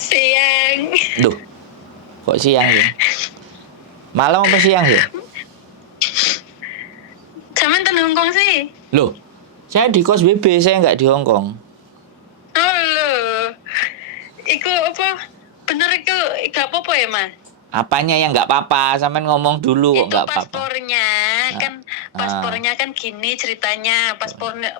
Siang. Duh, kok siang sih? Malam apa siang sih? Sampean di Hong Kong sih? Loh, saya di kos BB, saya nggak di Hong Kong. Oh lho. Iku apa? Bener iku gak apa-apa ya, Mas? Apanya yang nggak apa-apa? Sampean ngomong dulu kok Itu nggak apa-apa. paspornya kan paspornya kan gini ceritanya.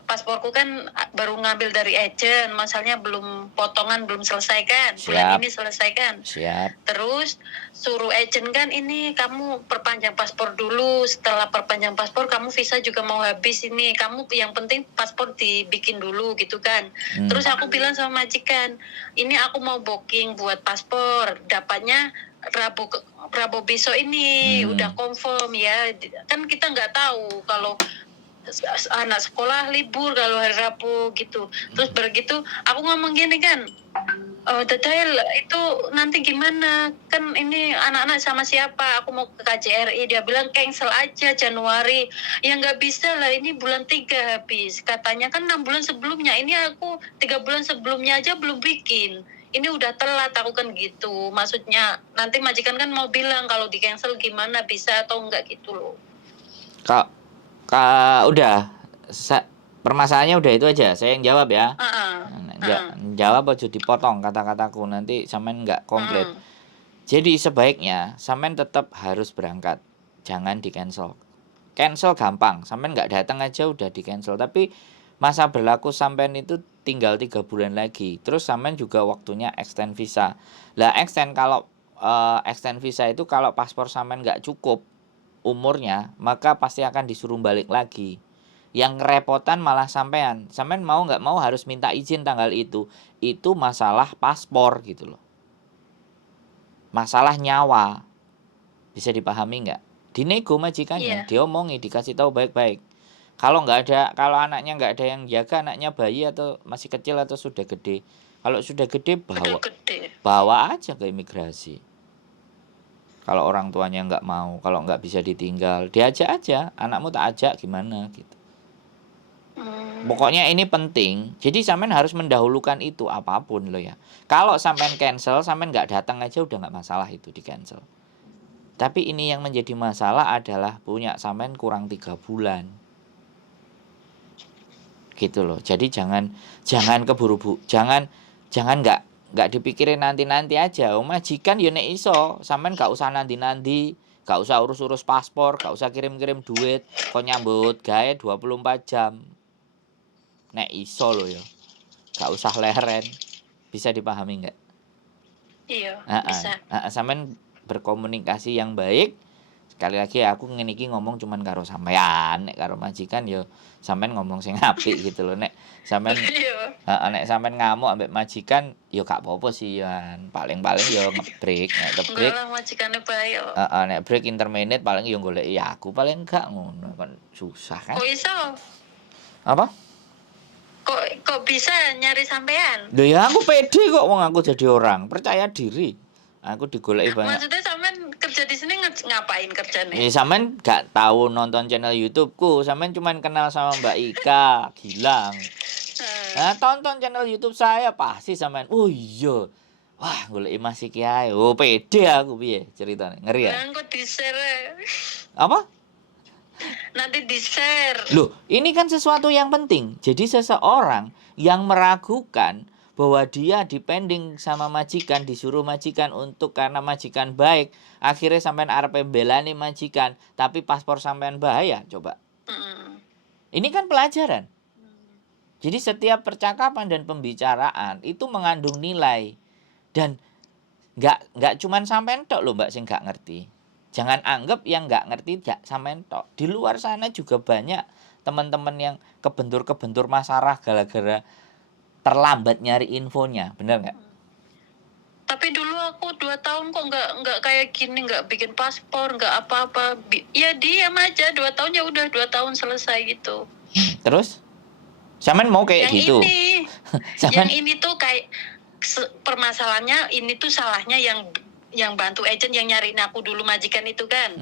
Pasporku kan baru ngambil dari agent, masalahnya belum potongan belum selesai kan. Bulan Siap. ini selesai kan. Siap. Terus suruh agent kan ini kamu perpanjang paspor dulu. Setelah perpanjang paspor kamu visa juga mau habis ini. Kamu yang penting paspor dibikin dulu gitu kan. Terus aku bilang sama majikan, ini aku mau booking buat paspor. Dapatnya Rabu besok ini udah confirm ya. Kan kita nggak tahu kalau anak sekolah libur kalau hari Rabu gitu. Terus begitu aku ngomong gini kan, Detail itu nanti gimana? Kan ini anak-anak sama siapa? Aku mau ke KJRI. Dia bilang cancel aja Januari. Ya nggak bisa lah, ini bulan 3 habis. Katanya kan 6 bulan sebelumnya. Ini aku 3 bulan sebelumnya aja belum bikin. Ini udah telat aku kan gitu. Maksudnya nanti majikan kan mau bilang kalau di cancel gimana, bisa atau enggak gitu loh. Kak, udah. Permasalahannya udah itu aja. Saya yang jawab ya. Jawab aja dipotong kata-kataku, nanti sampean nggak komplit. Jadi sebaiknya sampean tetap harus berangkat. Jangan di cancel. Cancel gampang. Sampean nggak datang aja udah di cancel. Tapi masa berlaku sampean itu tinggal 3 bulan lagi. Terus sampean juga waktunya extend visa. Lah extend kalau extend visa itu kalau paspor sampean nggak cukup umurnya, maka pasti akan disuruh balik lagi. Yang ngerepotan malah sampean. Sampean mau nggak mau harus minta izin tanggal itu. Itu masalah paspor gitu loh. Masalah nyawa. Bisa dipahami nggak? Dinego majikannya, diomongi, dikasih tahu baik-baik. Kalau anaknya nggak ada yang jaga, anaknya bayi atau masih kecil atau sudah gede. Kalau sudah gede bawa aja ke imigrasi. Kalau orang tuanya nggak mau, kalau nggak bisa ditinggal, diajak aja. Anakmu tak ajak gimana gitu. Pokoknya ini penting. Jadi sampean harus mendahulukan itu apapun loh ya. Kalau sampean cancel, sampean nggak datang aja udah nggak masalah itu di cancel. Tapi ini yang menjadi masalah adalah punya sampean kurang 3 bulan. Gitu loh. Jadi jangan keburu-buru, jangan nggak dipikirin nanti aja. Majikan ya nek iso, sampean nggak usah nanti, nggak usah urus paspor, nggak usah kirim duit, kok nyambut gawe 24 jam. Nek iso loh ya, nggak usah leren. Bisa dipahami nggak? Iya, bisa. Sampean berkomunikasi yang baik. Sekali lagi aku ngene iki ngomong cuman karo sampean, nek karo majikan ya sampean ngomong sing apik gitu loh. Nek sampean nek sampean ngamuk ambek majikan ya gak apa-apa sih ya. Paling-paling ya ngebreak, nek ngebreak. Enggak lah, majikane bae kok. Nek break interminute paling ya goleki aku, paling enggak ngono kan susah kan. Kok iso? Apa? Kok bisa nyari sampean? Loh ya aku pede kok wong aku jadi orang, percaya diri. Aku digoleki banyak. Maksudnya sampean kerja di sini ngapain kerjanya? Sampean gak tahu nonton channel YouTubeku, sampean cuman kenal sama Mbak Ika Gilang. Nah, tonton channel YouTube saya pasti sampean. Oh iya. Wah, goleki Mas iki ae. Oh, pede aku piye ceritane? Ngeri ya? Engko di-share. Apa? Nanti di-share. Loh, ini kan sesuatu yang penting. Jadi seseorang yang meragukan bahwa dia depending sama majikan, disuruh majikan untuk karena majikan baik, akhirnya sampean arep belani majikan, tapi paspor sampean bahaya, coba. Ini kan pelajaran. Jadi setiap percakapan dan pembicaraan itu mengandung nilai. Dan nggak cuman sampean tok loh Mbak sing nggak ngerti. Jangan anggap yang nggak ngerti sampean tok. Di luar sana juga banyak teman-teman yang kebentur masalah gara-gara terlambat nyari infonya, benar nggak? Tapi dulu aku 2 tahun kok nggak kayak gini, nggak bikin paspor, nggak apa-apa. Ya diam aja 2 tahun, ya udah 2 tahun selesai gitu. Terus? Sampean mau kayak yang gitu? Yang ini tuh kayak permasalahannya ini tuh salahnya yang bantu agent yang nyariin aku dulu majikan itu kan.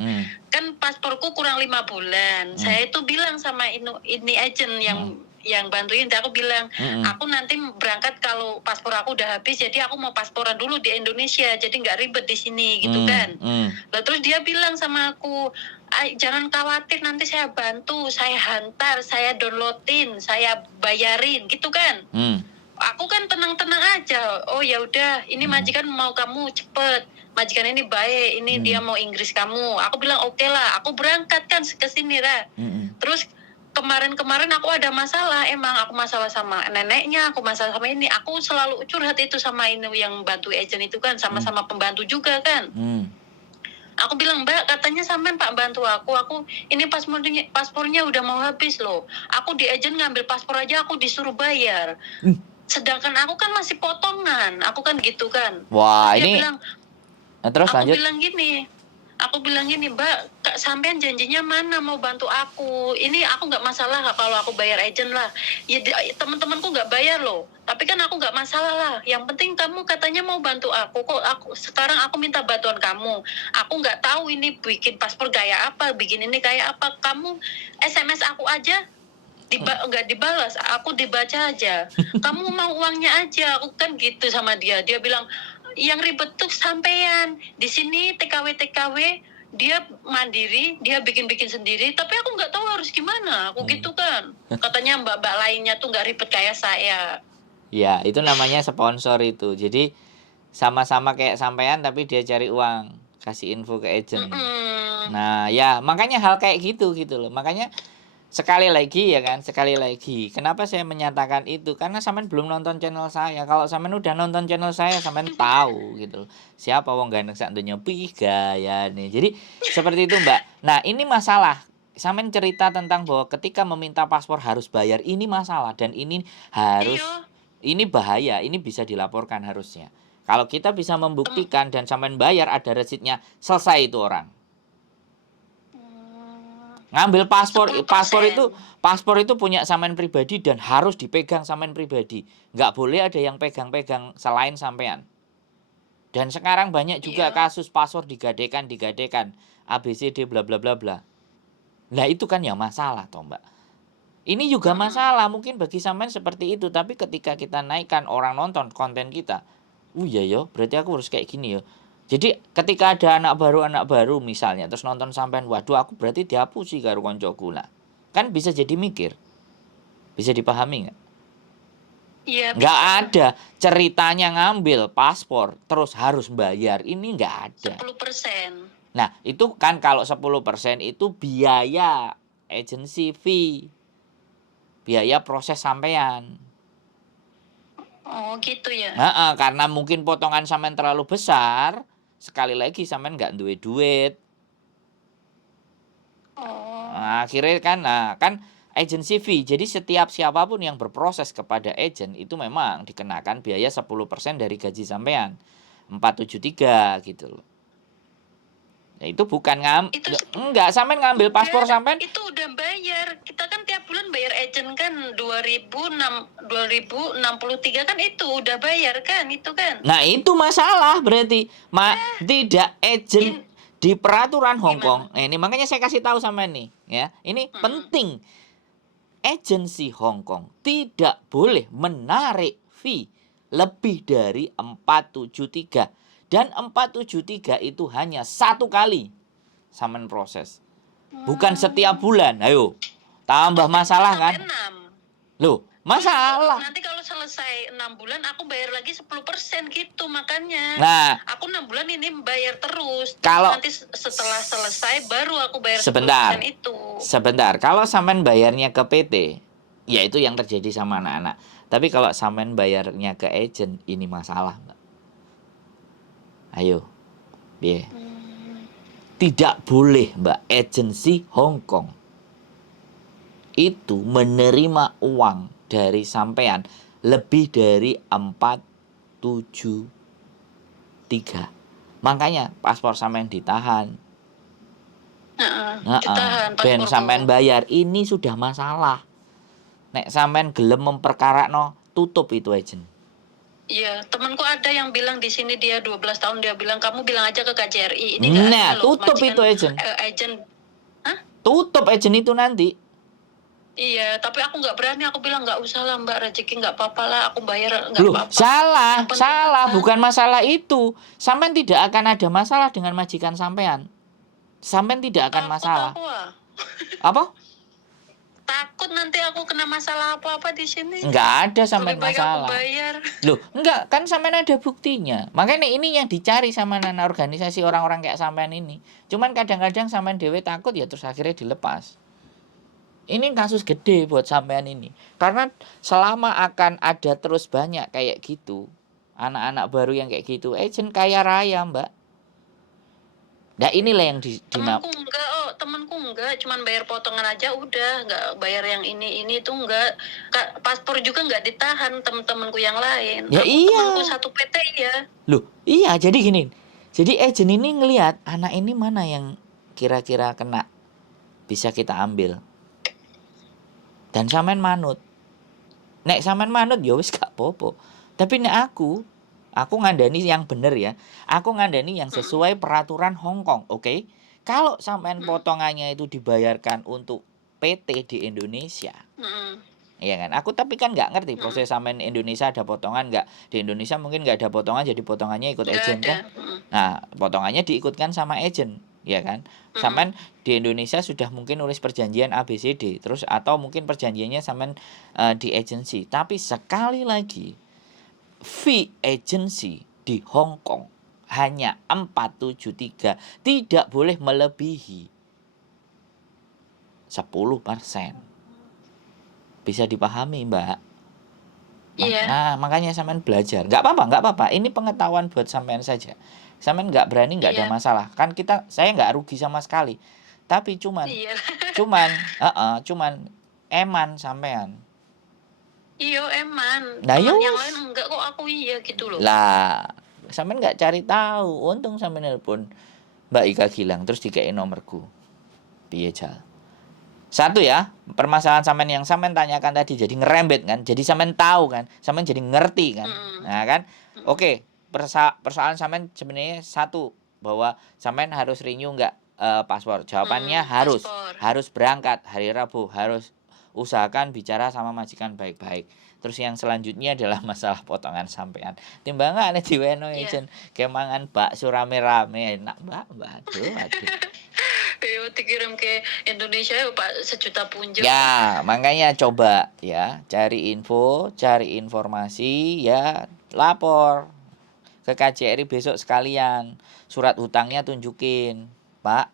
Kan pasporku kurang 5 bulan. Saya itu bilang sama ini agent yang bantuin. Aku bilang, aku nanti berangkat kalau paspor aku udah habis, jadi aku mau pasporan dulu di Indonesia, jadi nggak ribet di sini gitu kan. Lalu terus dia bilang sama aku, jangan khawatir, nanti saya bantu, saya hantar, saya downloadin, saya bayarin gitu kan. Aku kan tenang-tenang aja. Oh ya udah, ini majikan mau kamu cepet, majikan ini baik, ini dia mau Inggris kamu. Aku bilang oke lah, aku berangkat kan ke sini Ra. Terus kemarin aku ada masalah, emang aku masalah sama neneknya, aku masalah sama ini. Aku selalu curhat itu sama ini yang bantu agent itu kan, sama-sama pembantu juga kan. Aku bilang, Mbak, katanya sampean Pak bantu aku ini paspornya udah mau habis loh. Aku di agent ngambil paspor aja aku disuruh bayar. Sedangkan aku kan masih potongan, aku kan gitu kan. Wah, dia ini bilang, terus aku lanjut. Aku bilang gini, Mbak, sampean janjinya mana mau bantu aku? Ini aku nggak masalah kalau aku bayar agent lah. Ya teman-temanku nggak bayar loh. Tapi kan aku nggak masalah lah. Yang penting kamu katanya mau bantu aku. Kok sekarang aku minta bantuan kamu. Aku nggak tahu ini bikin paspor kayak apa, bikin ini kayak apa. Kamu SMS aku aja nggak dibalas, aku dibaca aja. Kamu mau uangnya aja, aku kan gitu sama dia. Dia bilang, yang ribet tuh sampean. Di sini TKW dia mandiri, dia bikin sendiri. Tapi aku nggak tahu harus gimana. Aku gitu kan. Katanya mbak-mbak lainnya tuh nggak ribet kayak saya. Ya, itu namanya sponsor itu. Jadi sama-sama kayak sampean tapi dia cari uang, kasih info ke agent. Nah, ya makanya hal kayak gitu loh. Makanya sekali lagi, kenapa saya menyatakan itu? Karena sampean belum nonton channel saya. Kalau sampean udah nonton channel saya, sampean tahu gitu loh. Siapa wong ganteng sak donya gaya nih. Jadi seperti itu, Mbak. Nah, ini masalah. Sampean cerita tentang bahwa ketika meminta paspor harus bayar, ini masalah dan ini harus ini bahaya, ini bisa dilaporkan harusnya. Kalau kita bisa membuktikan dan sampean bayar, ada resitnya, selesai itu orang. Ngambil paspor itu punya sampean pribadi dan harus dipegang sampean pribadi. Nggak boleh ada yang pegang-pegang selain sampean. Dan sekarang banyak juga kasus paspor digadekan ABCD bla bla bla bla. Nah, itu kan ya masalah toh, Mbak. Ini juga masalah mungkin bagi sampean seperti itu, tapi ketika kita naikkan orang nonton konten kita, iya yo, berarti aku harus kayak gini yo. Jadi ketika ada anak baru misalnya terus nonton sampean, waduh aku berarti dihapusi karo koncoku lah. Kan bisa jadi mikir. Bisa dipahami nggak? Iya. Nggak ada ceritanya ngambil paspor terus harus bayar, ini nggak ada. 10%. Nah, itu kan kalau 10% itu biaya agency fee. Biaya proses sampean. Oh gitu ya. Karena mungkin potongan sampean terlalu besar, sekali lagi sampean nggak duwe duit. Akhirnya kan agency fee. Jadi setiap siapapun yang berproses kepada agent itu memang dikenakan biaya 10% dari gaji sampean. 473 gitu loh. Ya itu bukan enggak sampean ngambil paspor sampean. Itu udah bayar. Kita kan tiap bulan bayar agent kan 2063 kan itu udah bayar kan itu kan. Nah, itu masalah berarti. Tidak agent di peraturan Hong Kong. Ini makanya saya kasih tahu sama nih, ya. Ini penting. Agensi Hong Kong tidak boleh menarik fee lebih dari 473. Dan 473 itu hanya satu kali sampean proses. Bukan setiap bulan. Ayo. Tambah masalah kan? Loh, masalah. Nanti kalau selesai 6 bulan aku bayar lagi 10% gitu makanya. Nah, aku 6 bulan ini bayar terus. Kalau nanti setelah selesai baru aku bayar 10% itu. Sebentar, kalau sampean bayarnya ke PT, ya itu yang terjadi sama anak-anak. Tapi kalau sampean bayarnya ke agent, ini masalah, Mbak. Ayo. Tidak boleh, Mbak, agensi Hong Kong itu menerima uang dari sampean lebih dari 473. Makanya paspor sampean ditahan. Ben sampean bayar, ini sudah masalah. Nek sampean gelem memperkarakno, tutup itu agent. Iya, temanku ada yang bilang di sini dia 12 tahun, dia bilang kamu bilang aja ke KJRI. Ini enggak ada loh, tutup itu agent. Agent. Tutup agent itu nanti. Iya, tapi aku nggak berani. Aku bilang nggak usah lah Mbak, rezeki nggak apa-apa lah. Aku bayar nggak Loh, apa-apa. salah, Yang penting salah, apa? bukan masalah itu. Sampean tidak akan ada masalah dengan majikan sampean. Sampean tidak akan Takut masalah. aku ah. Apa? Takut nanti aku kena masalah apa-apa di sini. Enggak ada Lebih sampean baik aku masalah. bayar. Loh, enggak, kan sampean ada buktinya. Makanya ini yang dicari sama nana organisasi orang-orang kayak sampean ini. Cuman kadang-kadang sampean dewe takut ya terus akhirnya dilepas. Ini kasus gede buat sampean ini. Karena selama akan ada terus banyak kayak gitu, anak-anak baru yang kayak gitu, agent kaya raya, Mbak. Nah, inilah yang Temanku enggak, cuman bayar potongan aja udah, enggak bayar yang ini tuh enggak. Paspor juga enggak ditahan teman-temanku yang lain. Ya iya. Temanku satu PT ya. Loh, iya jadi gini. Jadi agent ini ngelihat anak ini mana yang kira-kira kena bisa kita ambil. Dan sampean manut. Nek sampean manut ya wis gak apa-apa. Tapi nek aku ngandani yang bener ya. Aku ngandani yang sesuai peraturan Hong Kong, oke? Kalau sampean potongannya itu dibayarkan untuk PT di Indonesia. Iya kan? Aku tapi kan nggak ngerti proses sampean Indonesia ada potongan nggak? Di Indonesia mungkin nggak ada potongan jadi potongannya ikut agent kan? Nah, potongannya diikutkan sama agent, ya kan? Sampean di Indonesia sudah mungkin nulis perjanjian ABCD, terus atau mungkin perjanjiannya sampean di agensi. Tapi sekali lagi fee agency di Hong Kong hanya 473, tidak boleh melebihi 10%. Bisa dipahami, Mbak. Iya. Nah, makanya sampean belajar. Nggak apa-apa. Ini pengetahuan buat sampean saja. Sampean nggak berani nggak ada masalah. Kan saya nggak rugi sama sekali. Tapi cuman eman sampean. Iya eman. Nah, Teman yang lain enggak kok, aku iya gitu loh. Lah, sampean nggak cari tahu. Untung sampean nelpon Mbak Ika Gilang terus dikei nomorku. Piye Jal? Satu ya, permasalahan sampean yang sampean tanyakan tadi jadi ngerembet kan. Jadi sampean tahu kan, sampean jadi ngerti kan. Nah kan? Oke, persoalan sampean sebenarnya satu, bahwa sampean harus renew enggak paspor. Jawabannya harus berangkat hari Rabu, harus usahakan bicara sama majikan baik-baik. Terus yang selanjutnya adalah masalah potongan sampean. Timbangane diweno agent kemangan bakso rame-rame enak, Mbak. Aduh. Dikirim ke Indonesia ya Pak, 1 juta punjau. Ya, makanya coba ya, cari info, cari informasi ya, lapor ke KJRI besok sekalian. Surat hutangnya tunjukin. Pak,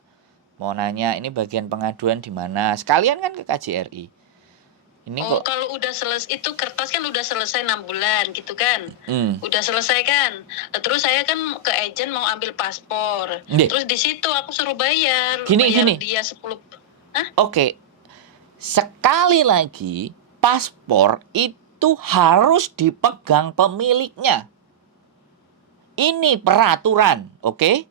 mau nanya ini bagian pengaduan di mana? Sekalian kan ke KJRI. Ini kok kalau udah selesai itu kertas kan udah selesai 6 bulan gitu kan. Udah selesai kan. Terus saya kan ke agent mau ambil paspor. Terus di situ aku suruh bayar. Gini. Dia 10. Oke. Sekali lagi, paspor itu harus dipegang pemiliknya. Ini peraturan, oke?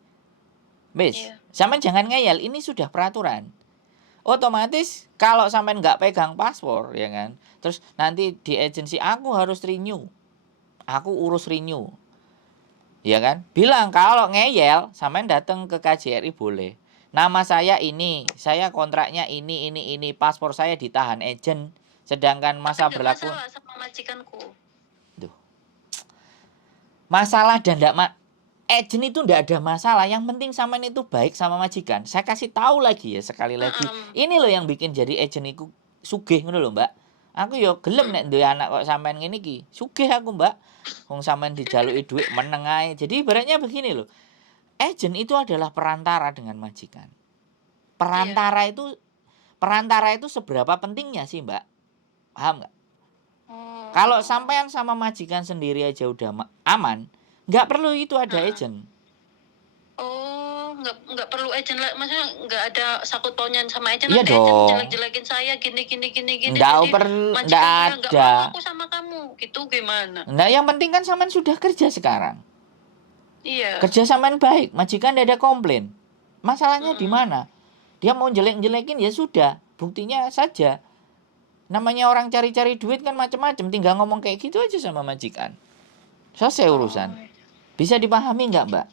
Sampean jangan ngeyel, ini sudah peraturan. Otomatis kalau sampean nggak pegang paspor ya kan, terus nanti di agensi aku harus renew, aku urus renew, ya kan? Bilang kalau ngeyel sampean datang ke KJRI boleh. Nama saya ini, saya kontraknya ini, paspor saya ditahan agent, sedangkan masa berlaku. Masalah sama majikanku. Duh. Masalah dan agent itu ndak ada masalah, yang penting sampean itu baik sama majikan. Saya kasih tahu lagi ya sekali lagi. Ini loh yang bikin jadi agent iku sugih ngono lho, Mbak. Aku yo gelem nek duwe anak kok sampean ngene iki. Sugih aku, Mbak. Wong sampean dijaluki dhuwit meneng ae. Jadi ibaratnya begini loh. Agent itu adalah perantara dengan majikan. Perantara itu seberapa pentingnya sih, Mbak? Paham nggak? Kalau sampean sama majikan sendiri aja udah aman, nggak perlu itu ada agent. Nggak perlu agent, maksudnya nggak ada sakut paunya sama agent. Iya dong. Jelek-jelekin saya gini. Nggak perlu, nggak ada. Aku sama kamu, gitu gimana? Nah, yang penting kan sampean sudah kerja sekarang. Iya. Kerja sampean baik, majikan nggak ada komplain. Masalahnya di mana? Dia mau jelek-jelekin ya sudah, buktinya saja. Namanya orang cari-cari duit kan macam-macam, tinggal ngomong kayak gitu aja sama majikan. Selesai urusan. Bisa dipahami nggak, Mbak?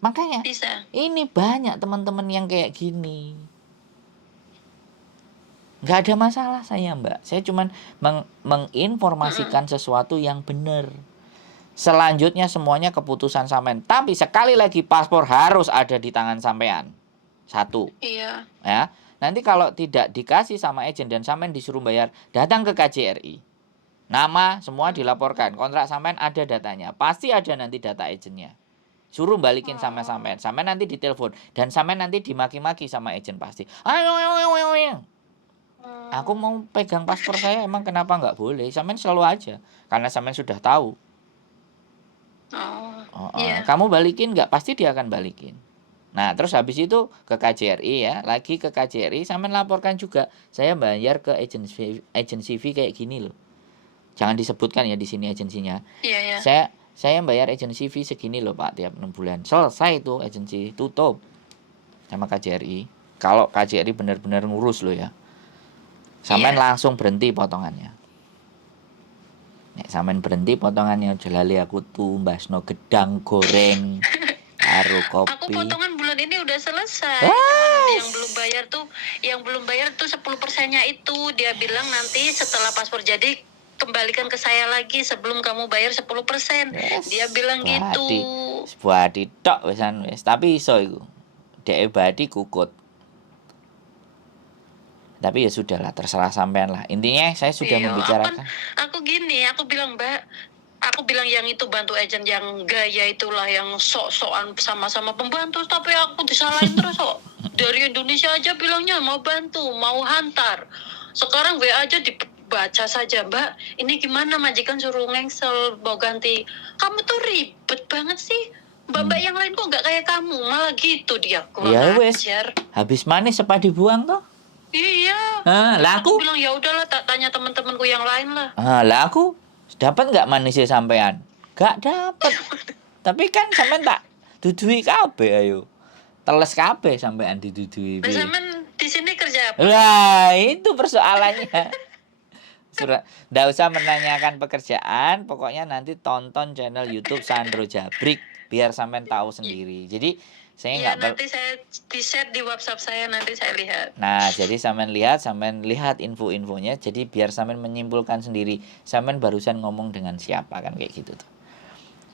Makanya bisa. Ini banyak teman-teman yang kayak gini. Nggak ada masalah saya, Mbak. Saya cuman menginformasikan sesuatu yang benar. Selanjutnya semuanya keputusan sampean. Tapi sekali lagi paspor harus ada di tangan sampean. Satu. Iya. Ya. Nanti kalau tidak dikasih sama agen dan sampean disuruh bayar, datang ke KJRI. Nama semua dilaporkan. Kontrak sampean ada datanya. Pasti ada nanti data agennya. Suruh balikin sama sampean. Sampean nanti ditelepon dan sampean nanti dimaki-maki sama agen pasti. Ayo. Aku mau pegang paspor saya, emang kenapa nggak boleh? Sampean selalu aja. Karena sampean sudah tahu. Iya. Kamu balikin nggak? Pasti dia akan balikin. Nah, terus habis itu ke KJRI ya, lagi ke KJRI, sampean laporkan juga, saya bayar ke agensi fee kayak gini loh. Jangan disebutkan ya di sini agensinya. Iya. Saya bayar agensi fee segini loh Pak tiap 6 bulan. Selesai itu agensi tutup sama KJRI. Kalau KJRI benar-benar ngurus loh ya. Sampean langsung berhenti potongannya. Nek sampean berhenti potongannya aja lali aku tumbasno gedang goreng karo kopi. Aku potongan bulan ini udah selesai. Cuman yang belum bayar tuh 10%-nya itu. Dia bilang nanti setelah paspor jadi kembalikan ke saya lagi sebelum kamu bayar 10%. Dia bilang gitu. Sebuah tok wisan wis. Tapi iso iku. Dek badi kukut. Tapi ya sudahlah, terserah sampean lah. Intinya saya sudah membicarakan. Aku bilang Mbak, aku bilang yang itu bantu agen yang gaya itulah yang sok-sokan sama-sama pembantu, tapi aku disalahin terus kok. Dari Indonesia aja bilangnya mau bantu, mau hantar. Sekarang WA aja dibaca saja, Mbak. Ini gimana majikan suruh ngengsel, mau ganti. Kamu tuh ribet banget sih. Mbak-mbak yang lain kok nggak kayak kamu, malah gitu dia. Ya wes. Habis manis sepa dibuang toh? Iya. Lah aku bilang ya udahlah, tak tanya teman-temanku yang lain lah. Lah aku dapat nggak manisnya sampean? Gak dapat. Tapi kan sampean tak dudui kabeh ayo. Teles kabeh sampean didudui. Sampean di sini kerja apa? Lah, itu persoalannya. Nggak usah menanyakan pekerjaan, pokoknya nanti tonton channel YouTube Sandro Jabrik biar sampean tahu sendiri. Jadi saya nanti saya di-share di WhatsApp saya, nanti saya lihat. Nah, jadi sampean lihat info-infonya, jadi biar sampean menyimpulkan sendiri. Sampean barusan ngomong dengan siapa kan kayak gitu tuh.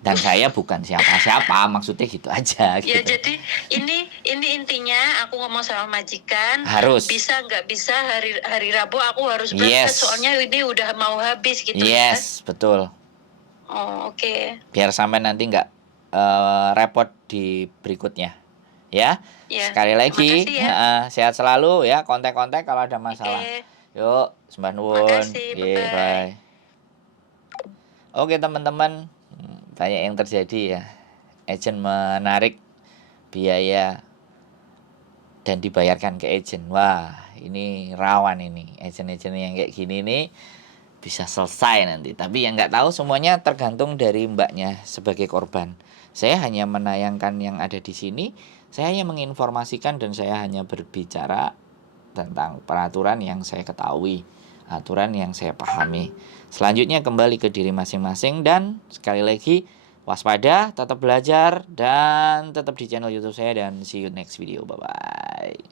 Dan saya bukan siapa-siapa, maksudnya gitu aja. Gitu. Ya jadi ini intinya aku ngomong sama majikan. Harus. Bisa nggak bisa hari Rabu aku harus berangkat, soalnya ini udah mau habis gitu. Yes, betul. Oh oke. Biar sampean nanti nggak repot di berikutnya. Ya. Sekali lagi, sehat selalu ya. Kontak-kontak kalau ada masalah. Yuk, sembah nuwun. Bye. Oke teman-teman, banyak yang terjadi ya. Agen menarik biaya dan dibayarkan ke agen. Wah, ini rawan ini. Agen-agen yang kayak gini nih bisa selesai nanti. Tapi yang nggak tahu semuanya tergantung dari mbaknya sebagai korban. Saya hanya menayangkan yang ada di sini. Saya hanya menginformasikan dan saya hanya berbicara tentang peraturan yang saya ketahui, aturan yang saya pahami. Selanjutnya kembali ke diri masing-masing dan sekali lagi waspada, tetap belajar dan tetap di channel YouTube saya dan see you next video. Bye bye.